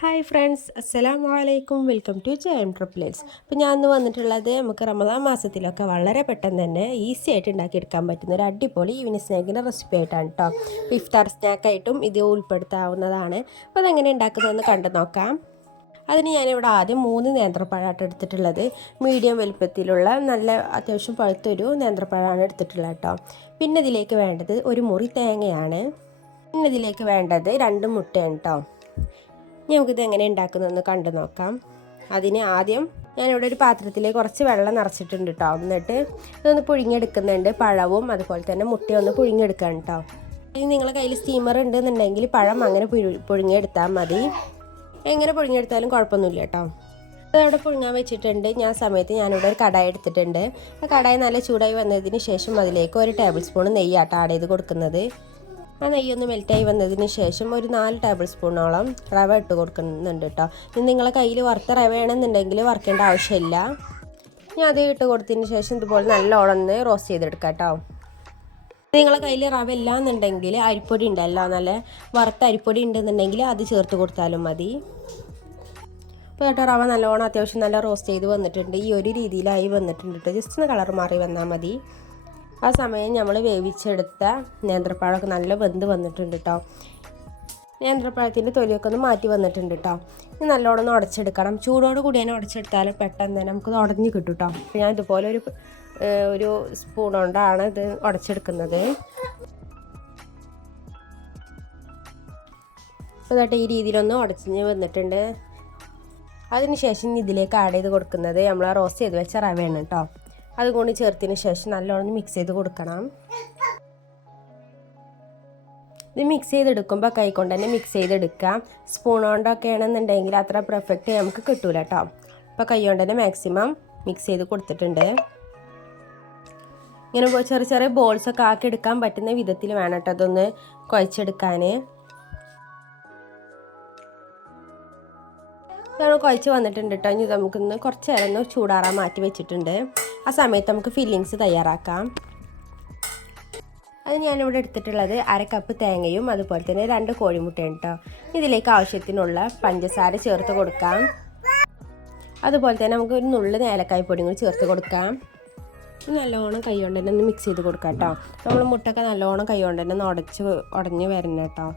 Hi friends, അസ്സലാമു അലൈക്കും. Welcome to JM triplets. അപ്പോൾ ഞാൻ ഇന്ന് വന്നിട്ടുള്ളത് നമുക്ക് റമദാൻ മാസത്തിലൊക്കെ വളരെ പെട്ടെന്ന് തന്നെ ഈസി ആയിട്ട് ഉണ്ടാക്കിയെടുക്കാൻ പറ്റുന്ന ഒരു അടിപൊളി ഈവനിങ് സ്നാക്കിൻ്റെ റെസിപ്പി ആയിട്ടാണ് കേട്ടോ. അപ്പോൾ ഇഫ്താർ സ്നാക്കായിട്ടും ഇത് ഉൾപ്പെടുത്താവുന്നതാണ്. അപ്പോൾ അതെങ്ങനെ ഉണ്ടാക്കുന്നതെന്ന് കണ്ടു നോക്കാം. അതിന് ഞാനിവിടെ ആദ്യം 3 നേന്ത്രപ്പഴമാണ് എടുത്തിട്ടുള്ളത്. മീഡിയം വലുപ്പത്തിലുള്ള നല്ല അത്യാവശ്യം പഴുത്തൊരു നേന്ത്രപ്പഴമാണ് എടുത്തിട്ടുള്ളത് കേട്ടോ. പിന്നെ ഇതിലേക്ക് വേണ്ടത് ഒരു മുറി തേങ്ങയാണ്. പിന്നെ ഇതിലേക്ക് വേണ്ടത് 2 മുട്ടയാണ് കേട്ടോ. നമുക്കിത് എങ്ങനെ ഉണ്ടാക്കുന്നതെന്ന് കണ്ടു നോക്കാം. അതിന് ആദ്യം ഞാനിവിടെ ഒരു പാത്രത്തിലേക്ക് കുറച്ച് വെള്ളം നിറച്ചിട്ടുണ്ട് കേട്ടോ. എന്നിട്ട് ഇതൊന്ന് പുഴുങ്ങിയെടുക്കുന്നുണ്ട്. പഴവും അതുപോലെ തന്നെ മുട്ടയും ഒന്ന് പുഴുങ്ങിയെടുക്കാൻ കേട്ടോ. ഇനി നിങ്ങളുടെ കയ്യിൽ സ്റ്റീമർ ഉണ്ടെന്നുണ്ടെങ്കിൽ പഴം അങ്ങനെ പുഴുങ്ങിയെടുത്താൽ മതി. എങ്ങനെ പുഴുങ്ങിയെടുത്താലും കുഴപ്പമൊന്നുമില്ല കേട്ടോ. അതവിടെ പുഴുങ്ങാൻ വെച്ചിട്ടുണ്ട്. ഞാനിവിടെ ഒരു കടായി എടുത്തിട്ടുണ്ട്. ആ കടായി നല്ല ചൂടായി വന്നതിന് ശേഷം അതിലേക്ക് 1 ടേബിൾ സ്പൂൺ നെയ്യാട്ടോ ആഡ് ചെയ്ത് കൊടുക്കുന്നത്. ആ നെയ്യൊന്ന് മെൽറ്റായി വന്നതിന് ശേഷം ഒരു 4 ടേബിൾ സ്പൂണോളം റവ ഇട്ട് കൊടുക്കുന്നുണ്ട് കേട്ടോ. ഇനി നിങ്ങളെ കയ്യിൽ വറുത്ത റവ വേണമെന്നുണ്ടെങ്കിൽ വറുക്കേണ്ട ആവശ്യമില്ല. ഞാൻ അത് ഇട്ട് കൊടുത്തതിന് ശേഷം ഇതുപോലെ നല്ലോണം ഒന്ന് റോസ്റ്റ് ചെയ്തെടുക്കാം കേട്ടോ. നിങ്ങളെ കയ്യിൽ റവ ഇല്ല എന്നുണ്ടെങ്കിൽ അരിപ്പൊടി ഉണ്ടല്ലോ, നല്ല വറുത്ത അരിപ്പൊടി ഉണ്ടെന്നുണ്ടെങ്കിൽ അത് ചേർത്ത് കൊടുത്താലും മതി. ഇപ്പോൾ കേട്ടോ റവ നല്ലോണം അത്യാവശ്യം നല്ല റോസ്റ്റ് ചെയ്ത് വന്നിട്ടുണ്ട്. ഈ ഒരു രീതിയിലായി വന്നിട്ടുണ്ട് കേട്ടോ. ജസ്റ്റ് ഒന്ന് കളർ മാറി വന്നാൽ മതി. ആ സമയം നമ്മൾ വേവിച്ചെടുത്ത നേന്ത്രപ്പഴമൊക്കെ നല്ല വെന്ത് വന്നിട്ടുണ്ട് കേട്ടോ. നേന്ത്രപ്പഴത്തിൻ്റെ തൊലിയൊക്കെ ഒന്ന് മാറ്റി വന്നിട്ടുണ്ട് കേട്ടോ. ഇനി നല്ലോണം ഒന്ന് ഉടച്ചെടുക്കണം. ചൂടോട് കൂടി തന്നെ ഉടച്ചെടുത്താൽ പെട്ടെന്ന് തന്നെ നമുക്കത് ഉടഞ്ഞ് കിട്ടും കേട്ടോ. അപ്പോൾ ഞാൻ ഇതുപോലെ ഒരു സ്പൂൺ കൊണ്ടാണ് ഇത് ഉടച്ചെടുക്കുന്നത്. അപ്പോൾ ഇതായിട്ട് ഈ രീതിയിലൊന്ന് ഉടച്ച് വന്നിട്ടുണ്ട്. അതിനുശേഷം ഇതിലേക്ക് ആഡ് ചെയ്ത് കൊടുക്കുന്നത് നമ്മൾ റോസ്റ്റ് ചെയ്ത് വെച്ച റവയാണ് കേട്ടോ. അതുകൊണ്ട് ചേർത്തതിന് ശേഷം നല്ലോണം മിക്സ് ചെയ്ത് കൊടുക്കണം. ഇത് മിക്സ് ചെയ്തെടുക്കുമ്പോൾ കൈകൊണ്ട് തന്നെ മിക്സ് ചെയ്തെടുക്കാം. സ്പൂൺ കൊണ്ടൊക്കെ ആണെന്നുണ്ടെങ്കിൽ അത്ര പെർഫെക്റ്റ് നമുക്ക് കിട്ടൂല കേട്ടോ. അപ്പോൾ കൈ കൊണ്ട് തന്നെ മാക്സിമം മിക്സ് ചെയ്ത് കൊടുത്തിട്ടുണ്ട്. ഇങ്ങനെ ചെറിയ ചെറിയ ബോൾസൊക്കെ ആക്കി എടുക്കാൻ പറ്റുന്ന വിധത്തിൽ വേണം കേട്ടോ അതൊന്ന് കുഴച്ചെടുക്കാൻ. ഇതാണ് കുഴച്ച് വന്നിട്ടുണ്ട് കേട്ടോ. ഇനി നമുക്കൊന്ന് കുറച്ച് നേരം ഒന്ന് ചൂടാറാൻ മാറ്റി വെച്ചിട്ടുണ്ട്. ആ സമയത്ത് നമുക്ക് ഫില്ലിങ്സ് തയ്യാറാക്കാം. അത് ഞാനിവിടെ എടുത്തിട്ടുള്ളത് 1/2 കപ്പ് തേങ്ങയും അതുപോലെ തന്നെ 2 കോഴിമുട്ടയും കേട്ടോ. ഇതിലേക്ക് ആവശ്യത്തിനുള്ള പഞ്ചസാര ചേർത്ത് കൊടുക്കാം. അതുപോലെ തന്നെ നമുക്ക് ഒരു നുള്ള് ഏലക്കായ പൊടിയും കൂടി ചേർത്ത് കൊടുക്കാം. നല്ലോണം കൈ കൊണ്ട് തന്നെ ഒന്ന് മിക്സ് ചെയ്ത് കൊടുക്കാം കേട്ടോ. നമ്മൾ മുട്ടയൊക്കെ നല്ലോണം കൈ കൊണ്ട് തന്നെ ഒന്ന് ഉടഞ്ഞ് വരണം കേട്ടോ.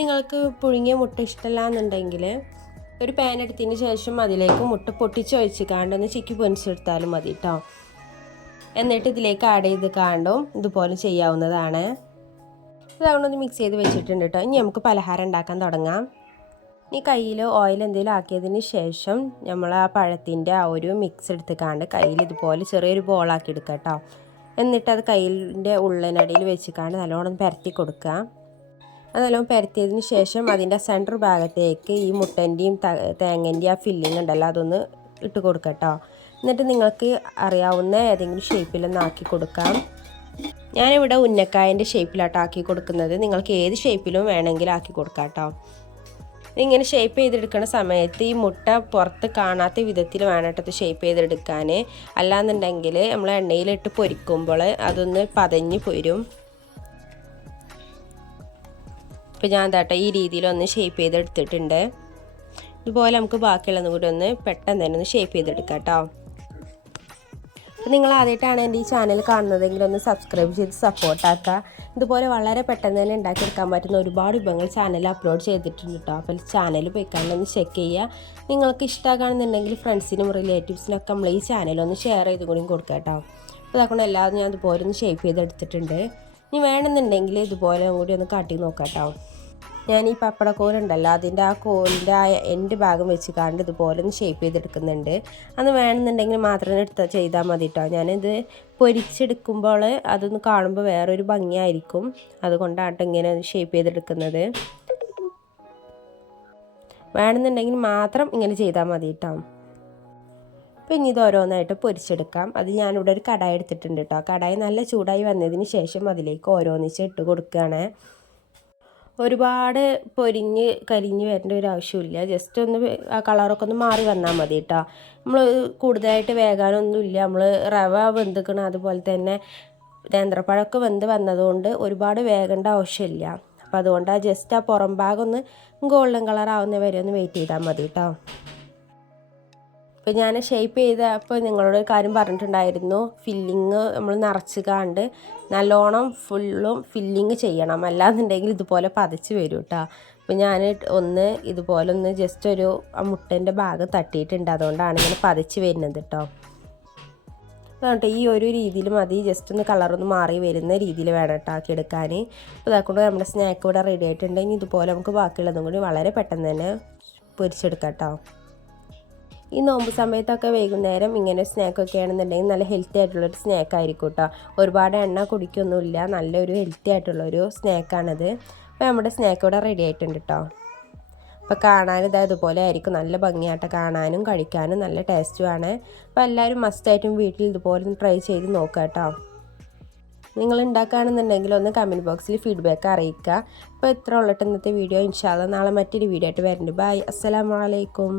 നിങ്ങൾക്ക് പുഴുങ്ങിയ മുട്ട ഇഷ്ടമല്ല എന്നുണ്ടെങ്കിൽ ഒരു പാൻ എടുത്തതിന് ശേഷം അതിലേക്ക് മുട്ട പൊട്ടിച്ച് ഒഴിച്ച് ചിക്കി പൊരിച്ചെടുത്താലും മതി കേട്ടോ. എന്നിട്ട് ഇതിലേക്ക് ആഡ് ചെയ്ത് കാണ്ടും ഇതുപോലെ ചെയ്യാവുന്നതാണ്. ഇതവിടെ മിക്സ് ചെയ്ത് വെച്ചിട്ടുണ്ട് കേട്ടോ. ഇനി നമുക്ക് പലഹാരം ഉണ്ടാക്കാൻ തുടങ്ങാം. ഈ കയ്യിൽ ഓയിൽ എന്തെങ്കിലും ആക്കിയതിന് ശേഷം നമ്മൾ ആ പഴത്തിൻ്റെ ആ ഒരു മിക്സ് എടുത്ത് കയ്യിൽ ഇതുപോലെ ചെറിയൊരു ബോളാക്കി എടുക്കുക കേട്ടോ. എന്നിട്ട് അത് കയ്യിൻ്റെ ഉള്ളിനടിയിൽ വെച്ച് നല്ലോണം പരത്തി കൊടുക്കുക. അതെല്ലാം പരത്തിയതിന് ശേഷം അതിൻ്റെ സെൻറ്റർ ഭാഗത്തേക്ക് ഈ മുട്ടൻ്റെയും തേങ്ങൻ്റെയും ആ ഫില്ലിങ് ഉണ്ടല്ലോ അതൊന്ന് ഇട്ട് കൊടുക്കാം കേട്ടോ. എന്നിട്ട് നിങ്ങൾക്ക് അറിയാവുന്ന ഏതെങ്കിലും ഷേപ്പിലൊന്ന് ആക്കി കൊടുക്കാം. ഞാനിവിടെ ഉന്നക്കായൻ്റെ ഷേപ്പിലാട്ടോ ആക്കി കൊടുക്കുന്നത്. നിങ്ങൾക്ക് ഏത് ഷേപ്പിലും വേണമെങ്കിൽ ആക്കി കൊടുക്കാം കേട്ടോ. ഇങ്ങനെ ഷേപ്പ് ചെയ്തെടുക്കുന്ന സമയത്ത് ഈ മുട്ട പുറത്ത് കാണാത്ത വിധത്തിൽ വേണം ഷേപ്പ് ചെയ്തെടുക്കാൻ. അല്ലാന്നുണ്ടെങ്കിൽ നമ്മൾ എണ്ണയിലിട്ട് പൊരിക്കുമ്പോൾ അതൊന്ന് പതഞ്ഞ് പോരും. ഇപ്പോൾ ഞാൻ എന്താട്ടോ ഈ രീതിയിലൊന്ന് ഷേപ്പ് ചെയ്തെടുത്തിട്ടുണ്ട്. ഇതുപോലെ നമുക്ക് ബാക്കിയുള്ളതും കൂടി ഒന്ന് പെട്ടെന്ന് തന്നെ ഒന്ന് ഷേപ്പ് ചെയ്തെടുക്കാം കേട്ടോ. അപ്പോൾ നിങ്ങൾ ആദ്യമായിട്ടാണ് എൻ്റെ ഈ ചാനൽ കാണുന്നതെങ്കിൽ ഒന്ന് സബ്സ്ക്രൈബ് ചെയ്ത് സപ്പോർട്ടാക്കുക. ഇതുപോലെ വളരെ പെട്ടെന്ന് തന്നെ ഉണ്ടാക്കിയെടുക്കാൻ പറ്റുന്ന ഒരുപാട് വിഭവങ്ങൾ ചാനൽ അപ്ലോഡ് ചെയ്തിട്ടുണ്ട് കേട്ടോ. അപ്പോൾ ചാനൽ പോയിക്കാണ്ടൊന്ന് ചെക്ക് ചെയ്യുക. നിങ്ങൾക്ക് ഇഷ്ടമാണെന്നുണ്ടെങ്കിൽ ഫ്രണ്ട്സിനും റിലേറ്റീവ്സിനൊക്കെ നമ്മൾ ഈ ചാനലൊന്ന് ഷെയർ ചെയ്ത് കൂടി കൊടുക്കുക കേട്ടോ. അപ്പോൾ അതൊക്കെ എല്ലാവരും ഞാൻ ഇതുപോലെ ഒന്ന് ഷേപ്പ് ചെയ്തെടുത്തിട്ടുണ്ട്. ഇനി വേണമെന്നുണ്ടെങ്കിൽ ഇതുപോലെ കൂടി ഒന്ന് കാട്ടി നോക്കാം കേട്ടോ. ഞാൻ ഈ പപ്പടക്കോലുണ്ടല്ലോ അതിൻ്റെ ആ കോലിൻ്റെ ആ എൻഡ് ഭാഗം വെച്ച് ഇതുപോലെ ഒന്ന് ഷേപ്പ് ചെയ്തെടുക്കുന്നുണ്ട്. അന്ന് വേണമെന്നുണ്ടെങ്കിൽ മാത്രം ചെയ്താൽ മതി കേട്ടോ. ഞാനിത് പൊരിച്ചെടുക്കുമ്പോൾ അതൊന്ന് കാണുമ്പോൾ വേറൊരു ഭംഗിയായിരിക്കും. അതുകൊണ്ടാണ് ഇങ്ങനെ ഷേപ്പ് ചെയ്തെടുക്കുന്നത്. വേണമെന്നുണ്ടെങ്കിൽ മാത്രം ഇങ്ങനെ ചെയ്താൽ മതി കേട്ടോ. പിന്നെ ഇത് ഓരോന്നായിട്ട് പൊരിച്ചെടുക്കാം. അത് ഞാനിവിടെ ഒരു കടായി എടുത്തിട്ടുണ്ട് കേട്ടോ. കടായി നല്ല ചൂടായി വന്നതിന് ശേഷം അതിലേക്ക് ഓരോന്നിച്ച് ഇട്ട് കൊടുക്കുകയാണ്. ഒരുപാട് കരിഞ്ഞ് വരേണ്ട ഒരു ആവശ്യമില്ല. ജസ്റ്റ് ഒന്ന് ആ കളറൊക്കെ ഒന്ന് മാറി വന്നാൽ മതി കേട്ടോ. നമ്മൾ കൂടുതലായിട്ട് വേകാനൊന്നുമില്ല. നമ്മൾ റവ വെന്തിക്കണം, അതുപോലെ തന്നെ നേന്ത്രപ്പഴമൊക്കെ വെന്ത് വന്നതുകൊണ്ട് ഒരുപാട് വേകേണ്ട ആവശ്യമില്ല. അപ്പോൾ അതുകൊണ്ട് ജസ്റ്റ് ആ പുറം ഭാഗം ഒന്ന് ഗോൾഡൻ കളർ ആവുന്ന വരെ ഒന്ന് വെയിറ്റ് ചെയ്താൽ മതി കേട്ടോ. അപ്പോൾ ഞാൻ ഷേപ്പ് ചെയ്തപ്പോൾ നിങ്ങളോട് ഒരു കാര്യം പറഞ്ഞിട്ടുണ്ടായിരുന്നു, ഫില്ലിങ് നമ്മൾ നിറച്ച് കാണ്ട് നല്ലോണം ഫുള്ളും ഫില്ലിങ് ചെയ്യണം, അല്ലാന്നുണ്ടെങ്കിൽ ഇതുപോലെ പതച്ച് വരും കേട്ടോ. അപ്പോൾ ഞാൻ ഇതുപോലെ ഒന്ന് ജസ്റ്റ് ഒരു മുട്ടൻ്റെ ഭാഗം തട്ടിയിട്ടുണ്ട്, അതുകൊണ്ടാണ് ഇങ്ങനെ പതച്ച് വരുന്നത് കേട്ടോ. അതുകൊണ്ട് ഈ ഒരു രീതിയിൽ മതി, ജസ്റ്റ് ഒന്ന് കളറൊന്ന് മാറി വരുന്ന രീതിയിൽ വേണം കേട്ടോ ആക്കിയെടുക്കാൻ. അപ്പോൾ ഇതാക്കൊണ്ട് നമ്മുടെ സ്നാക്ക് ഇവിടെ റെഡി ആയിട്ടുണ്ട്. ഇനി ഇതുപോലെ നമുക്ക് ബാക്കിയുള്ളതും കൂടി വളരെ പെട്ടെന്ന് തന്നെ പൊരിച്ചെടുക്കാം കേട്ടോ. ഈ നോമ്പ് സമയത്തൊക്കെ വൈകുന്നേരം ഇങ്ങനെ സ്നാക്കൊക്കെ ആണെന്നുണ്ടെങ്കിൽ നല്ല ഹെൽത്തി ആയിട്ടുള്ളൊരു സ്നാക്ക് ആയിരിക്കും കേട്ടോ. ഒരുപാട് എണ്ണ കുടിക്കൊന്നുമില്ല, നല്ലൊരു ഹെൽത്തി ആയിട്ടുള്ളൊരു സ്നാക്കാണിത്. അപ്പോൾ നമ്മുടെ സ്നാക്ക് ഇവിടെ റെഡി ആയിട്ടുണ്ട് കേട്ടോ. അപ്പോൾ കാണാനും ഇതുപോലെ ആയിരിക്കും, നല്ല ഭംഗിയായിട്ട് കാണാനും കഴിക്കാനും നല്ല ടേസ്റ്റുമാണ്. അപ്പോൾ എല്ലാവരും മസ്റ്റായിട്ടും വീട്ടിൽ ഇതുപോലെ ഒന്ന് ട്രൈ ചെയ്ത് നോക്കുക കേട്ടോ. നിങ്ങൾ ഉണ്ടാക്കുകയാണെന്നുണ്ടെങ്കിൽ ഒന്ന് കമൻറ്റ് ബോക്സിൽ ഫീഡ്ബാക്ക് അറിയിക്കുക. അപ്പോൾ ഇത്ര ഉള്ളിട്ട് ഇന്നത്തെ വീഡിയോ. ഇൻഷാ അല്ലാഹ് നാളെ മറ്റൊരു വീഡിയോ ആയിട്ട് വരുന്നുണ്ട്. ബൈ, അസ്സലാമു അലൈക്കും.